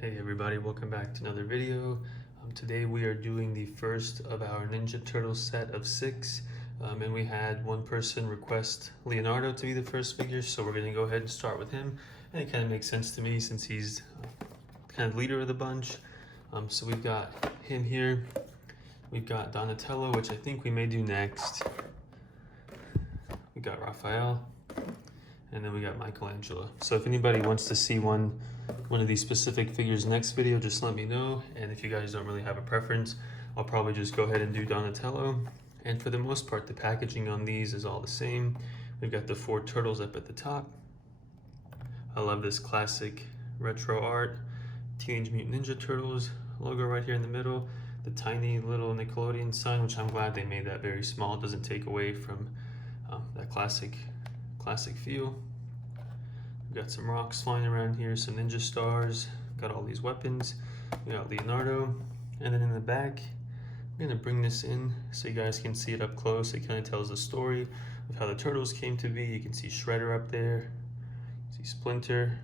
Hey everybody, welcome back to another video. Today we are doing the first of our Ninja Turtle set of 6, and we had one person request Leonardo to be the first figure, so we're going to go ahead and start with him. And it kind of makes sense to me since he's kind of leader of the bunch. So we've got him here, we've got Donatello, which I think we may do next. We got Raphael, and then we got Michelangelo. So if anybody wants to see one of these specific figures next video, just let me know. And if you guys don't really have a preference, I'll probably just go ahead and do Donatello. And for the most part, the packaging on these is all the same. We've got the 4 turtles up at the top. I love this classic retro art. Teenage Mutant Ninja Turtles logo right here in the middle. The tiny little Nickelodeon sign, which I'm glad they made that very small. It doesn't take away from that classic feel. We've got some rocks flying around here, some ninja stars, got all these weapons. We got Leonardo, and then in the back, I'm gonna bring this in so you guys can see it up close. It kind of tells the story of how the turtles came to be. You can see Shredder up there, see Splinter,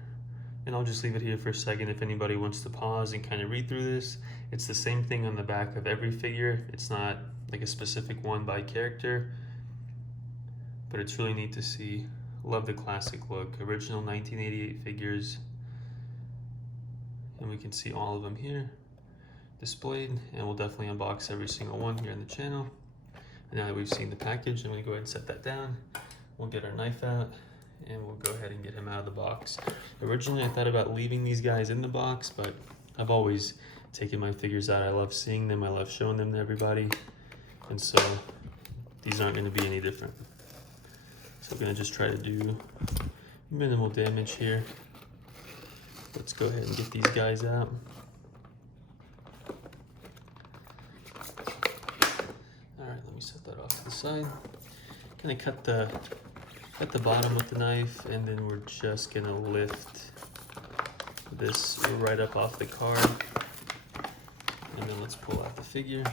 and I'll just leave it here for a second if anybody wants to pause and kind of read through this. It's the same thing on the back of every figure. It's not like a specific one by character, but it's really neat to see. Love the classic look, original 1988 figures. And we can see all of them here displayed, and we'll definitely unbox every single one here on the channel. And now that we've seen the package, I'm gonna go ahead and set that down. We'll get our knife out and we'll go ahead and get him out of the box. Originally, I thought about leaving these guys in the box, but I've always taken my figures out. I love seeing them, I love showing them to everybody. And so these aren't gonna be any different. So we're gonna just try to do minimal damage here. Let's go ahead and get these guys out. All right, let me set that off to the side. Gonna cut the bottom with the knife, and then we're just gonna lift this right up off the card. And then let's pull out the figure.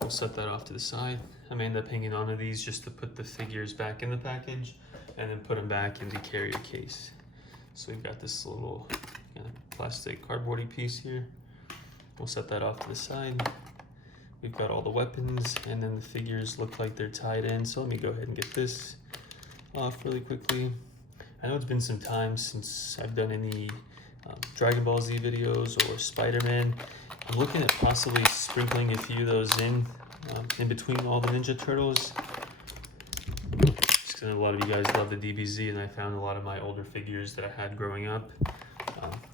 We'll set that off to the side. I may end up hanging onto these just to put the figures back in the package and then put them back in the carrier case. So we've got this little kind of plastic cardboardy piece here. We'll set that off to the side. We've got all the weapons, and then the figures look like they're tied in. So let me go ahead and get this off really quickly. I know it's been some time since I've done any Dragon Ball Z videos or Spider-Man. I'm looking at possibly sprinkling a few of those in between all the Ninja Turtles. Just 'cause a lot of you guys love the DBZ, and I found a lot of my older figures that I had growing up.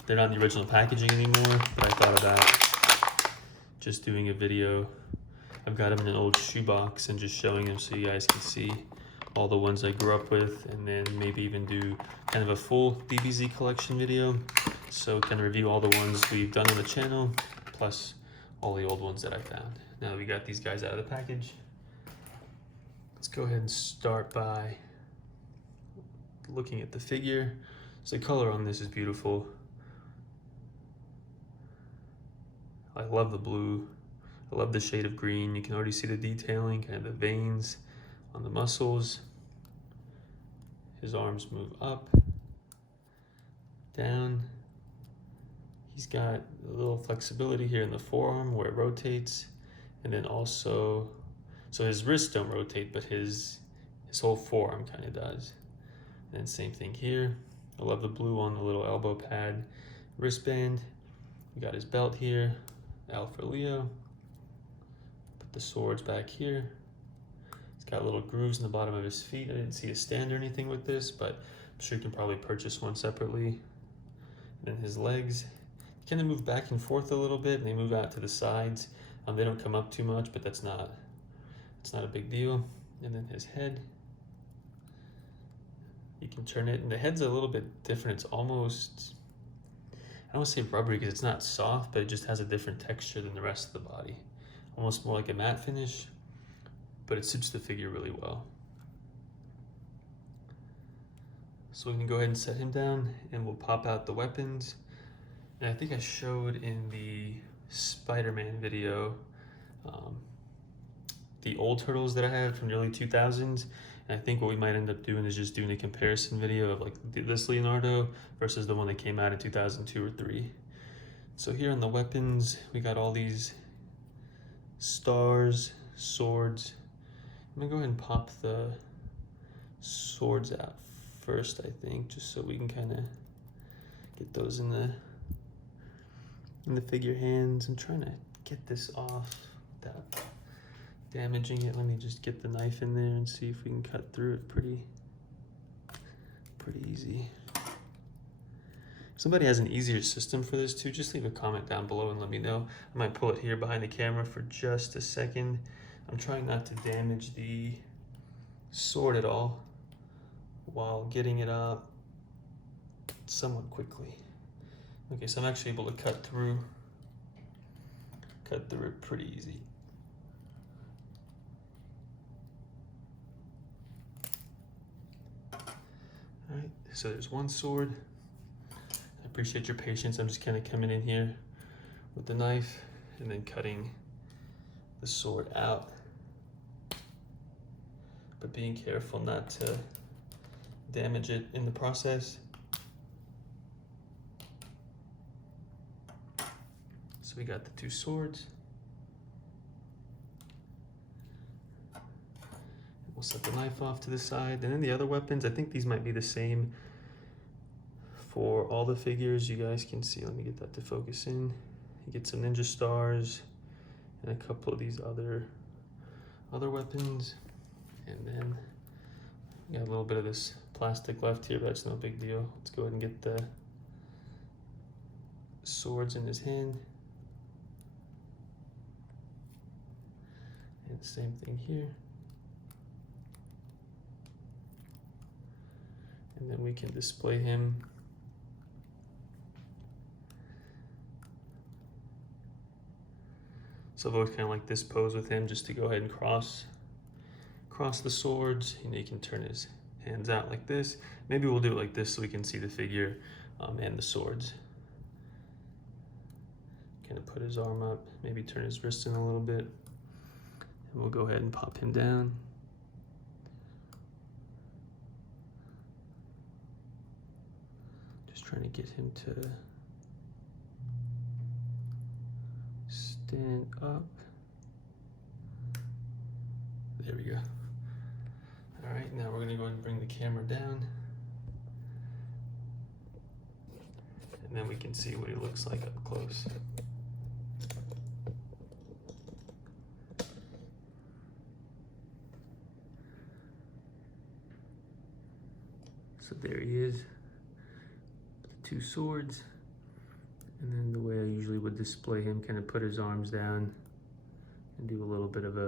They're not in the original packaging anymore, but I thought about just doing a video. I've got them in an old shoebox and just showing them so you guys can see all the ones I grew up with, and then maybe even do kind of a full DBZ collection video. So kind of review all the ones we've done on the channel, plus all the old ones that I found. Now that we got these guys out of the package, let's go ahead and start by looking at the figure. So the color on this is beautiful. I love the blue. I love the shade of green. You can already see the detailing, kind of the veins on the muscles. His arms move up, down. He's got a little flexibility here in the forearm where it rotates, and then also, so his wrists don't rotate, but his whole forearm kind of does. And then same thing here. I love the blue on the little elbow pad wristband. We got his belt here, L for Leo. Put the swords back here. He's got little grooves in the bottom of his feet. I didn't see a stand or anything with this, but I'm sure you can probably purchase one separately. And then his legs kind of move back and forth a little bit, and they move out to the sides. They don't come up too much, but it's not a big deal. And then his head, you can turn it, and the head's a little bit different. It's almost, I don't want to say rubbery because it's not soft, but it just has a different texture than the rest of the body. Almost more like a matte finish, but it suits the figure really well. So we can go ahead and set him down, and we'll pop out the weapons. And I think I showed in the Spider-Man video the old turtles that I had from the early 2000s. And I think what we might end up doing is just doing a comparison video of like this Leonardo versus the one that came out in 2002 or 3. So here on the weapons, we got all these stars, swords. I'm gonna go ahead and pop the swords out first, I think, just so we can kind of get those in the figure hands. I'm trying to get this off without damaging it. Let me just get the knife in there and see if we can cut through it pretty easy. If somebody has an easier system for this too, just leave a comment down below and let me know. I might pull it here behind the camera for just a second. I'm trying not to damage the sword at all while getting it up somewhat quickly. Okay, so I'm actually able to cut through it pretty easy. All right, so there's one sword. I appreciate your patience. I'm just kind of coming in here with the knife and then cutting the sword out, but being careful not to damage it in the process. So we got the two swords. We'll set the knife off to the side. And then the other weapons, I think these might be the same for all the figures. You guys can see, let me get that to focus in. You get some ninja stars and a couple of these other weapons. And then we got a little bit of this plastic left here, but it's no big deal. Let's go ahead and get the swords in his hand. And the same thing here. And then we can display him. So I've always kind of like this pose with him, just to go ahead and cross the swords. You know, you can turn his hands out like this. Maybe we'll do it like this so we can see the figure and the swords. Kind of put his arm up, maybe turn his wrist in a little bit. And we'll go ahead and pop him down. Just trying to get him to stand up. There we go. All right, now we're gonna go ahead and bring the camera down. And then we can see what he looks like up close. So there he is, the two swords. And then the way I usually would display him, kind of put his arms down and do a little bit of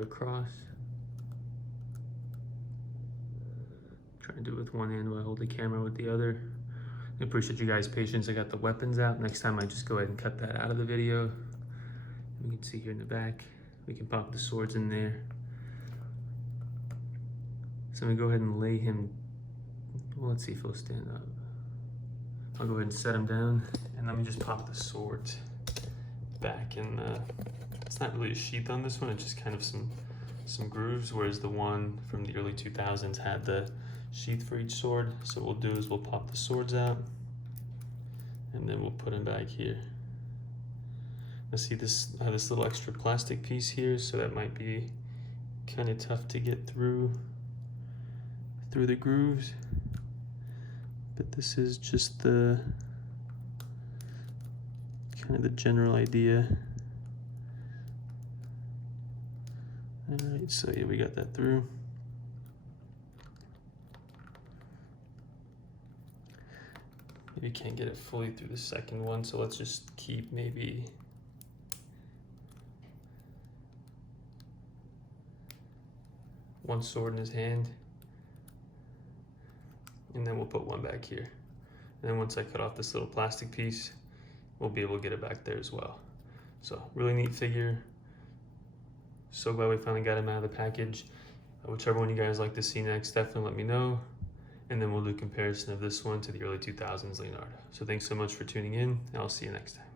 a cross. Try to do it with one hand while I hold the camera with the other. I appreciate you guys' patience. I got the weapons out. Next time I just go ahead and cut that out of the video. You can see here in the back, we can pop the swords in there. So I'm gonna go ahead and lay him, well, let's see if he'll stand up. I'll go ahead and set him down, and let me just pop the swords back in the, it's not really a sheath on this one, it's just kind of some grooves, whereas the one from the early 2000s had the sheath for each sword. So what we'll do is we'll pop the swords out, and then we'll put them back here. Now see this, I have this little extra plastic piece here, so that might be kind of tough to get through the grooves. But this is just the kind of the general idea. All right, so yeah, we got that through. Maybe can't get it fully through the second one, so let's just keep maybe one sword in his hand. And then we'll put one back here. And then once I cut off this little plastic piece, we'll be able to get it back there as well. So really neat figure. So glad we finally got him out of the package. Whichever one you guys like to see next, definitely let me know. And then we'll do a comparison of this one to the early 2000s Leonardo. So thanks so much for tuning in, and I'll see you next time.